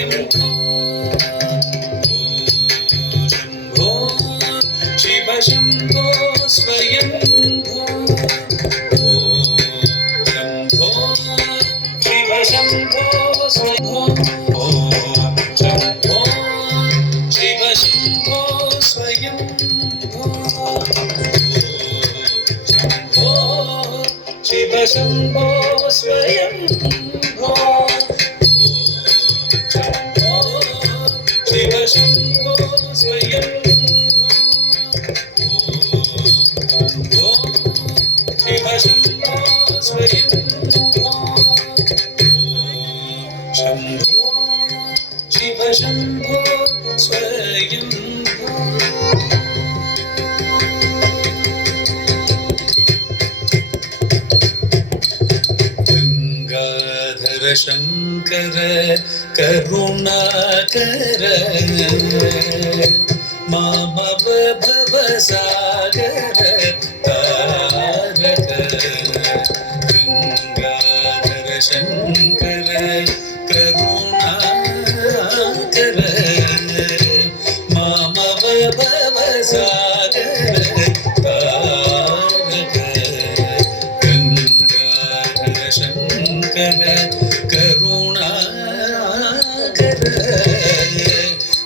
शम्भो स्वयंभो शम्भो शिव शम्भो स्वयंभो शम्भो शिव शम्भो स्वयंभो शम्भो शिव शम्भो स्वयंभो शम्भो शिव शम्भो स्वयंभो शम्भो स्वयंभो शम्भो शिव शम्भो स्वयंभो गंगाधर शंकर करुणाकर मामव भवसागर गंगाधर शंकर करुणाकर मामव भवसागर गंगाधर शंकर करुणाकर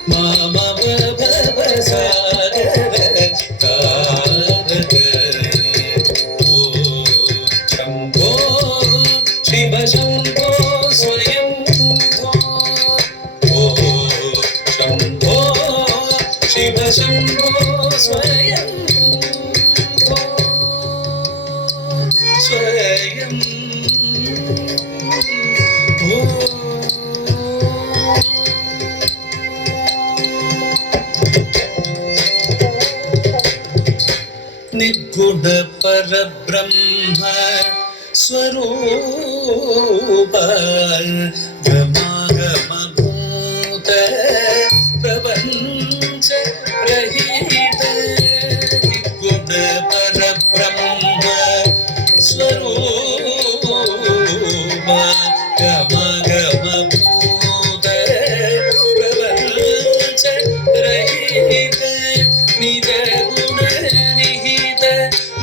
मामव भवसागर शिव शम्भो स्वयंभो शम्भो शिव शम्भो स्वयंभो निर्गुण परब्रह्म स्वरूप गमागमभूत प्रपञ्च रहित निर्गुण परब्रह्म स्वरूप गमागमभूत प्रपञ्च रहित निज गुण निहित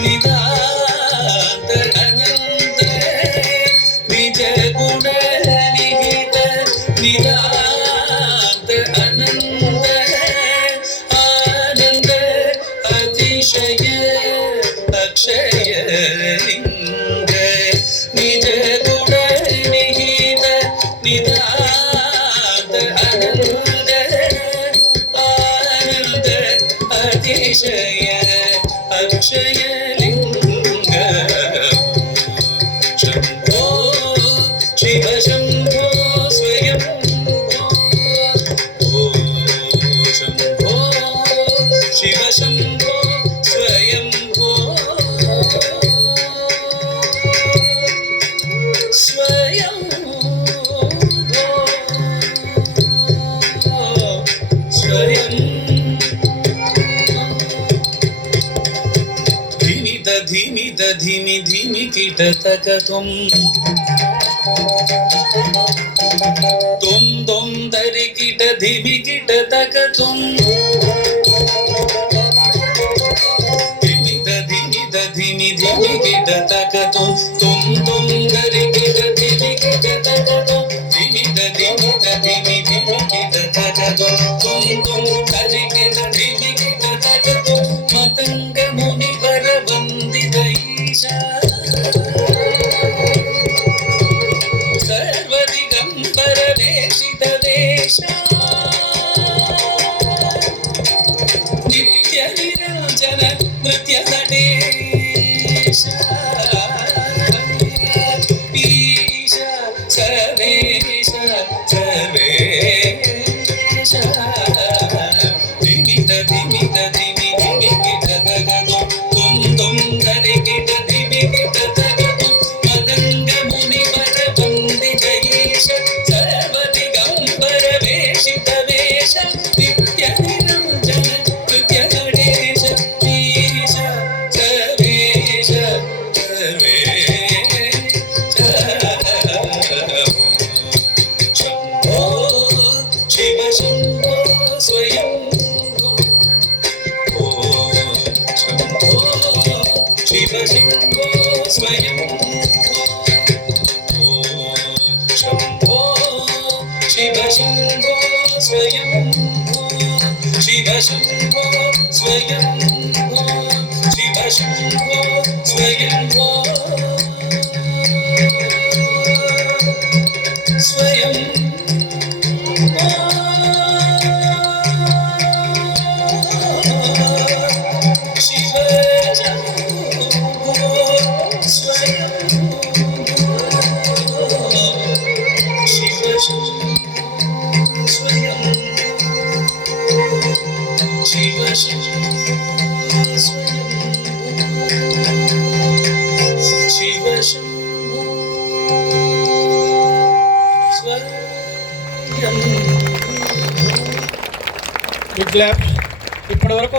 निदान्त अनन्त निज गुण निहित निदान्त अनन्त आनन्द अतिशय अक्षय लिंग निज गुण निहित निदान्त अनन्त आनन्द अतिशय अक्षय लिंग शम्भो शिव शम्भो स्वयंभो शम्भो शिव शम्भो स्वयंभो धीमि धीमि धीमि कीटतकतुम तुम तुम धरि कीट धीमि कीटतकतुम धीमि धीमि धीमि कीटतकतुम तुम तुम धरि कीट धीमि कीटतकतुम धीमि धीमि धीमि कीटतकतुम तुम तुम धरि कीट धीमि कीटतकतुम मतंग मुनि वर वंदित ईशा सर्वदिगंबर वेशित वेशा नित्य निरंजन नृत्य नटेशा ईशा सर्वेशा सर्वेशा धिमित धिमित धिमि धिमि कीटतकतुम तुम तुम धरि कीट धिमि कीटतकतुम मदंग मुनि वर वंदित ईश सर्वदिगंबर वेशित वेश नित्य निरंजन नृत्य गणेश ईश सर्वेश सर्वेश शिव शम्भो स्वयं शम्भो शिव शम्भो स्वयं शम्भो शिव शम्भो स्वयं शिव शम्भो स्वयं शिव शम्भो स्वयं स्वयं शिव शम्भो स्वयं शिव शम्भो स्वयं शिव शम्भो स्वयं शिव शम्भो स्वयं బిగ్ క్లాప్స్. ఇప్పటి వరకు